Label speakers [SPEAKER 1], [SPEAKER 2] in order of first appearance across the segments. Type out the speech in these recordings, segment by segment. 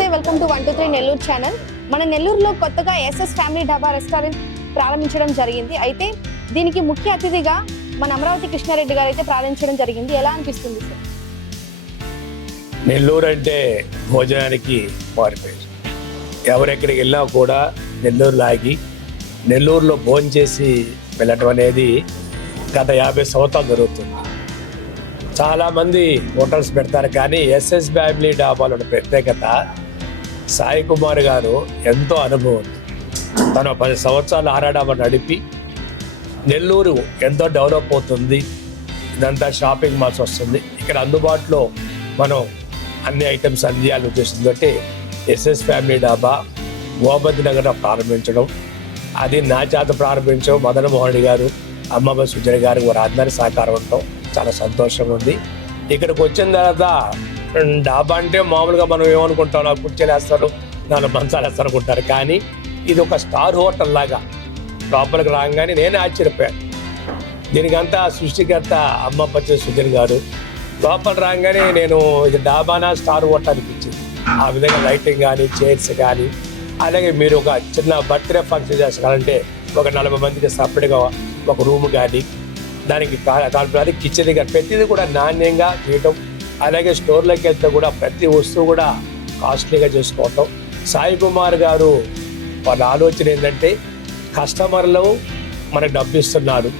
[SPEAKER 1] Welcome to one two three Nellore channel మన నెల్లూరులో కొత్తగా ఎస్ఎస్ ఫ్యామిలీ డాబా రెస్టారెంట్ ప్రారంభించడం జరిగింది. అయితే దీనికి ముఖ్య అతిథిగా మన అమరావతి కృష్ణారెడ్డి గారు అయితే ప్రారంభించడం జరిగింది. ఎలా అనిపిస్తుంది సార్
[SPEAKER 2] నెల్లూరు అంటే భోజనానికి మారిపోయారు ఎవరెక్కడికి వెళ్ళినా కూడా నెల్లూరు లాగి నెల్లూరులో భోజనం చేసి వెళ్ళటం అనేది గత యాభై సంవత్సరాలు జరుగుతుంది. చాలామంది హోటల్స్ పెడతారు కానీ ఎస్ఎస్ ఫ్యామిలీ డాబాలో ప్రత్యేకత సాయి కుమార్ గారు ఎంతో అనుభవం. ఉంది. తను పది సంవత్సరాలు ఆరా నడిపి నెల్లూరు ఎంతో డెవలప్ అవుతుంది. ఇదంతా షాపింగ్ మాల్స్ వస్తుంది. ఇక్కడ అందుబాటులో మనం అన్ని ఐటమ్స్ అందియాలని ఉద్దేశంతో ఎస్ఎస్ ఫ్యామిలీ డాబా గోపతి నగర్ ప్రారంభించడం. అది నా చేత ప్రారంభించడం మదన మోహన్ గారు అమ్మమ్మ సుజయ్ గారు వారి అందరి సహకారం ఉండటం చాలా సంతోషంగా ఉంది. ఇక్కడికి వచ్చిన తర్వాత డాబా అంటే మామూలుగా మనం ఏమనుకుంటాం నాకు కుర్చీలు వేస్తారు నాలుగు మంచాలు వేస్తారు అనుకుంటారు కానీ ఇది ఒక స్టార్ హోటల్ లాగా లోపలికి రాగానే నేను ఆశ్చర్యపోయాను. దీనికంతా సృష్టికర్త అమ్మ పచ్చ సుధీర్ గారు. లోపల రాగానే నేను ఇది డాబానా స్టార్ హోటల్ అనిపించింది. ఆ విధంగా లైటింగ్ కానీ చైర్స్ కానీ అలాగే మీరు ఒక చిన్న బర్త్డే ఫంక్షన్ చేసుకోవాలంటే ఒక నలభై మందికి సపరేట్గా ఒక రూమ్ కానీ దానికి కాల్పడానికి కిచెన్ కానీ ప్రతిదీ కూడా నాణ్యంగా చేయటం అలాగే స్టోర్లోకి వెళ్తే కూడా ప్రతి వస్తువు కూడా కాస్ట్లీగా చేసుకోవటం. సాయి కుమార్ గారు వాళ్ళ ఆలోచన ఏంటంటే కస్టమర్లు మనకు డబ్బు ఇస్తున్నారు.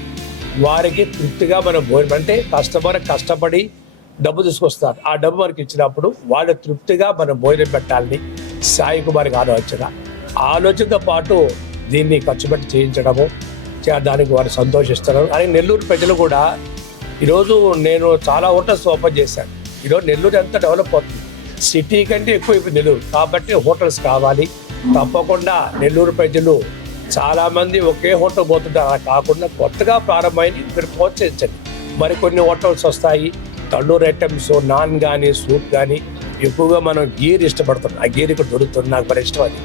[SPEAKER 2] వారికి తృప్తిగా మనం భోజనం అంటే కస్టమర్ కష్టపడి డబ్బు తీసుకొస్తారు. ఆ డబ్బు మనకి ఇచ్చినప్పుడు వాళ్ళు తృప్తిగా మనం భోజనం పెట్టాలని సాయి కుమార్కి ఆలోచన. ఆ ఆలోచనతో పాటు దీన్ని ఖర్చు పెట్టి చేయించడము చే- దానికి వారు సంతోషిస్తున్నారు అలాగే నెల్లూరు ప్రజలు కూడా ఈరోజు నేను చాలా హోటల్స్ ఓపెన్ చేశాను. ఈరోజు నెల్లూరు ఎంత డెవలప్ అవుతుంది. సిటీ కంటే ఎక్కువ ఇప్పుడు నెల్లూరు. కాబట్టి హోటల్స్ కావాలి. తప్పకుండా నెల్లూరు ప్రజలు చాలామంది ఒకే హోటల్ పోతుంటారు. అలా కాకుండా కొత్తగా ప్రారంభమైంది. మీరు ప్రోత్సహించండి. మరికొన్ని హోటల్స్ వస్తాయి. తల్లూరు ఐటమ్స్ నాన్ కానీ సూప్ కానీ ఎక్కువగా మనం గీర్ ఇష్టపడుతున్నాం. ఆ గీర్ ఇక్కడ దొరుకుతుంది. నాకు మరి ఇష్టం అది.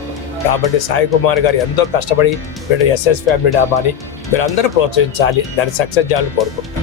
[SPEAKER 2] కాబట్టి సాయి కుమార్ గారు ఎంతో కష్టపడి వీళ్ళు ఎస్ఎస్ ఫ్యామిలీ డాబాని మీరు అందరూ ప్రోత్సహించాలి. దాన్ని సక్సెస్ చేయాలని కోరుకుంటున్నాను